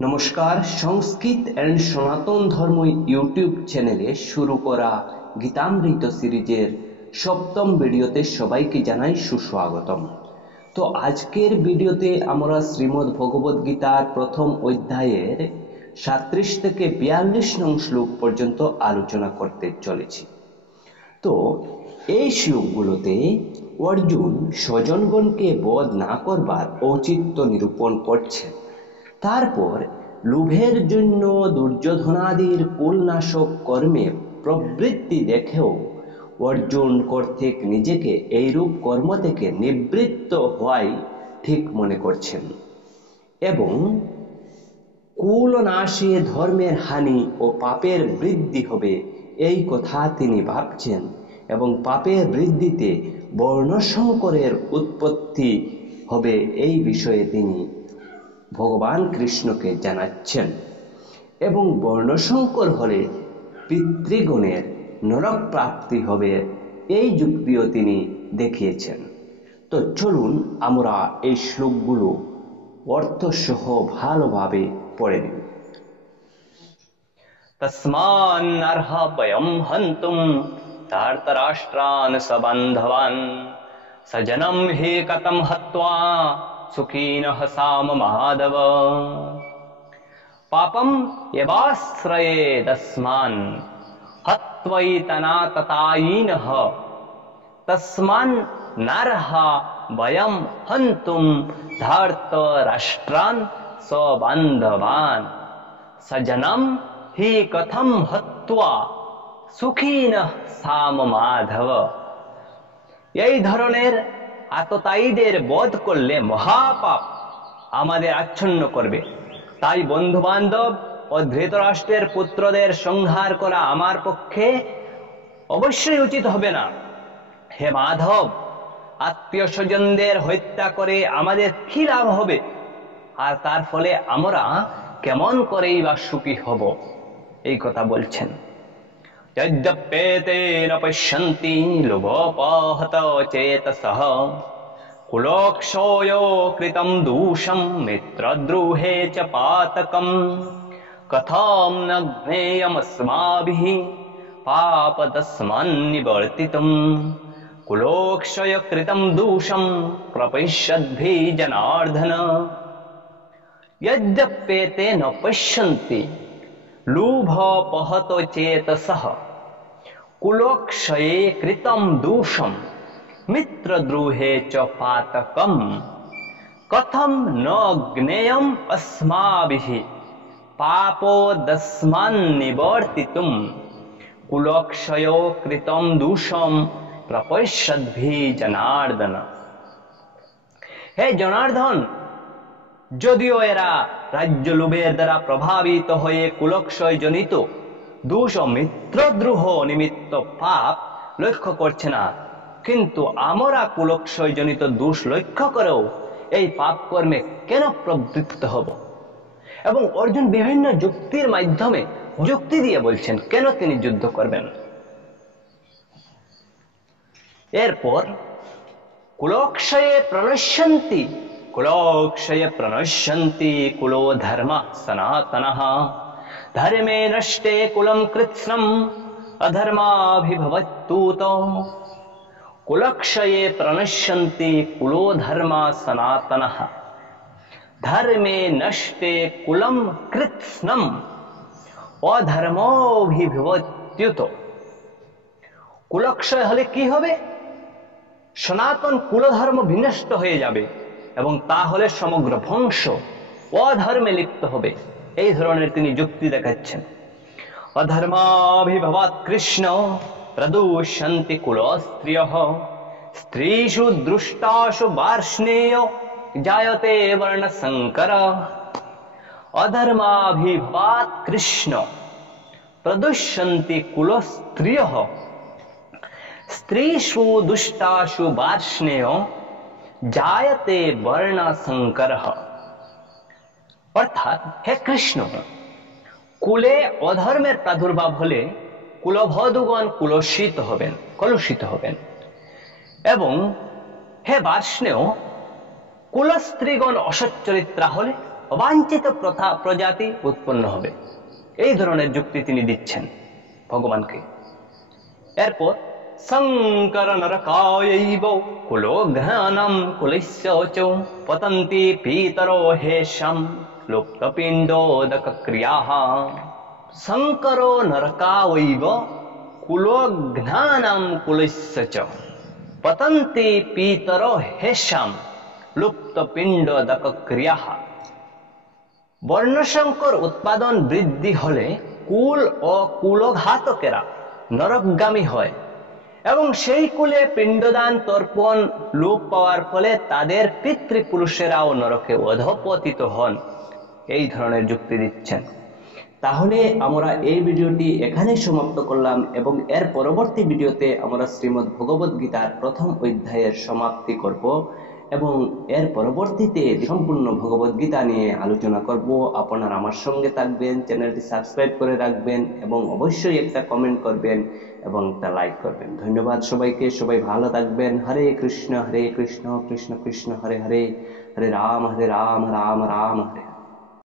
নমস্কার, সংস্কৃত এন্ড সনাতন ধর্ম ইউটিউব চ্যানেলে শুরু করা গীতামৃত সিরিজের সপ্তম ভিডিওতে সবাইকে জানাই সুস্বাগতম। তো আজকের ভিডিওতে আমরা শ্রীমদ্ ভগবদ গীতার প্রথম অধ্যায়ের 37 থেকে 42 নং শ্লোক পর্যন্ত আলোচনা করতে চলেছি। তো এই শ্লোকগুলোতে অর্জুন স্বজনগণকে বধ না করবার ঔচিত্য নিরূপণ করছেন। তারপর লোভের জন্য দুর্যোধনাদির কুলনাশক কর্মে প্রবৃত্তি দেখেও অর্জুন কর্তৃক নিজেকে এইরূপ কর্ম থেকে নিবৃত্ত হওয়াই ঠিক মনে করছেন এবং কুলনাশে ধর্মের হানি ও পাপের বৃদ্ধি হবে এই কথা তিনি ভাবছেন এবং পাপের বৃদ্ধিতে বর্ণসংকরের উৎপত্তি হবে এই বিষয়ে তিনি ভগবান কৃষ্ণকে জানাচ্ছেন এবং বর্ণসংকর হলে পিতৃগণের নরক প্রাপ্তি হবে এই যুক্তিও তিনি দেখিয়েছেন। তো চলুন আমরা এই শ্লোকগুলো অর্থসহ ভালোভাবে পড়ে নিই। তস্মান্নর্হ বয়ম হন্তুম ধার্তরাষ্ট্রান সবান্ধবান সজনম হি কতম হত্বা সুখীনঃ সাম মাধব পাপম यवाश्रयेदस्मान् हत्वैतनाततायिनः तस्मान्नर्ह वयं हन्तुं धार्तराष्ट्रान् स्वबान्धवान् सजनं हि कथं हत्वा সুখীনঃ সাম মাধব। এই ধরনের আততায়ীদের বধ করলে মহাপাপ আমাদের আচ্ছন্ন করবে, তাই বন্ধু বান্ধব ও ধৃতরাষ্ট্রের পুত্রদের সংহার করা আমার পক্ষে অবশ্যই উচিত হবে না। হে মাধব, আত্মীয় স্বজনদের হত্যা করে আমাদের কি লাভ হবে, আর তার ফলে আমরা কেমন করেই বা সুখী হব, এই কথা বলছেন। যদ্যপ্যেতে ন পশ্যন্তি লোভোপহত চেতসঃ কুলক্ষয় কৃতম দূষম মিত্রদ্রোহে চ পাতকম কথম ন জ্ঞেয়মস্মাভিঃ পাপদস্মান্নিবর্তিতুম কুলক্ষয় কৃতম দূষম প্রপশ্যদ্ভিঃ জনার্দন। যদ্যপ্যেতে ন পশ্যন্তি লোভোপহত চেতসঃ কুলক্ষয়ে কৃতম দূষম মিত্রদ্রোহে চ পাতকম কথম ন জ্ঞেয়ম अस्माभिः পাপোদস্মান্নিবর্তিতুম কুলক্ষয় কৃতম দূষম প্রপশ্যদ্ভিঃ জনার্দন। হে জনার্দন, যদিও এরা রাজ্য লোভের দ্বারা প্রভাবিত হয়ে কুলক্ষয় জনিত দোষ ও মিত্রদ্রোহ নিমিত্ত পাপ লক্ষ্য করছে না, কিন্তু আমরা কুলক্ষয় জনিত দোষ লক্ষ্য করেও এই পাপ কর্মে কেন প্রবৃত্ত হব? এবং অর্জুন বিভিন্ন যুক্তির মাধ্যমে যুক্তি দিয়ে বলছেন কেন তিনি যুদ্ধ করবেন। এরপর কুলক্ষয়ে প্রণশ্যন্তি কুলক্ষয়ে প্রণশ্যন্তি কুলো ধর্ম সনাতনঃ ধর্মে নষ্টে কুলম কৃৎস্নম অধর্মাভিভবত্যুত। কুলক্ষয়ে প্রণশ্যন্তি কুলো ধর্ম সনাতনঃ ধর্মে নষ্টে কুলম কৃৎস্নম অধর্মাভিভবত্যুত। কুলক্ষয় হলে কি হবে? সনাতন কুলধর্ম বিনষ্ট হয়ে যাবে এবং তা হলে সমগ্র বংশ অধর্মে লিপ্ত হবে, এই ধরনের তিনি যুক্তি দেখাচ্ছেন। অধর্মাভিভবাৎ কৃষ্ণ প্রদূষন্তি কুলস্ত্রিয়ঃ স্ত্রীষু দৃষ্টাসু বার্ষ্ণেয় জায়তে বর্ণসংকর। অধর্মাভিভবাৎ কৃষ্ণ প্রদূষন্তি কুলস্ত্রিয়ঃ স্ত্রীষু দুষ্টাসু বার্ষ্ণেয় জায়তে বর্ণসংকরঃ। অর্থাৎ হে কৃষ্ণ, কুলে অধর্মের প্রাদুর্ভাব হলে কুলবধূগণ কলুষিত হবেন এবং হে বার্ষ্ণেয় কুলস্ত্রীগণ অসচ্চরিত্রা হলে অবাঞ্ছিত প্রজাতি উৎপন্ন হবে। এই ধরনের যুক্তি তিনি দিচ্ছেন ভগবানকে। এরপর শঙ্কর নরকায়ৈব কুলোঘ্নানাম কুলস্য চ পতন্তি পিতরো হেষাম লুপ্তপিণ্ডোদক ক্রিয়াঃ। শঙ্করো নরকায়ৈব কুলোঘ্নানাম কুলস্য চ পতন্তি পিতরো হেষাম লুপ্তপিণ্ডোদক ক্রিয়াঃ। বর্ণসংকর উৎপাদন বৃদ্ধি হলে কুল ও কুলঘাতকেরা নরকগামী হয় এবং সেই কুলে পিণ্ডদান তর্পণ লোপ পাওয়ার ফলে তাদের পিতৃপুরুষেরাও নরকে অধঃপতিত হন। এই ধরনের যুক্তি দিচ্ছেন। তাহলে আমরা এই ভিডিওটি এখানেই সমাপ্ত করলাম এবং এর পরবর্তী ভিডিওতে আমরা শ্রীমদ্ ভগবদ গীতার প্রথম অধ্যায়ের সমাপ্তি করব এবং এর পরবর্তীতে সম্পূর্ণ ভগবদ গীতা নিয়ে আলোচনা করব। আপনারা আমার সঙ্গে থাকবেন, চ্যানেলটি সাবস্ক্রাইব করে রাখবেন এবং অবশ্যই একটা কমেন্ট করবেন এবং একটা লাইক করবেন। ধন্যবাদ সবাইকে, সবাই ভালো থাকবেন। হরে কৃষ্ণ কৃষ্ণ কৃষ্ণ হরে হরে, হরে রাম রাম রাম হরে।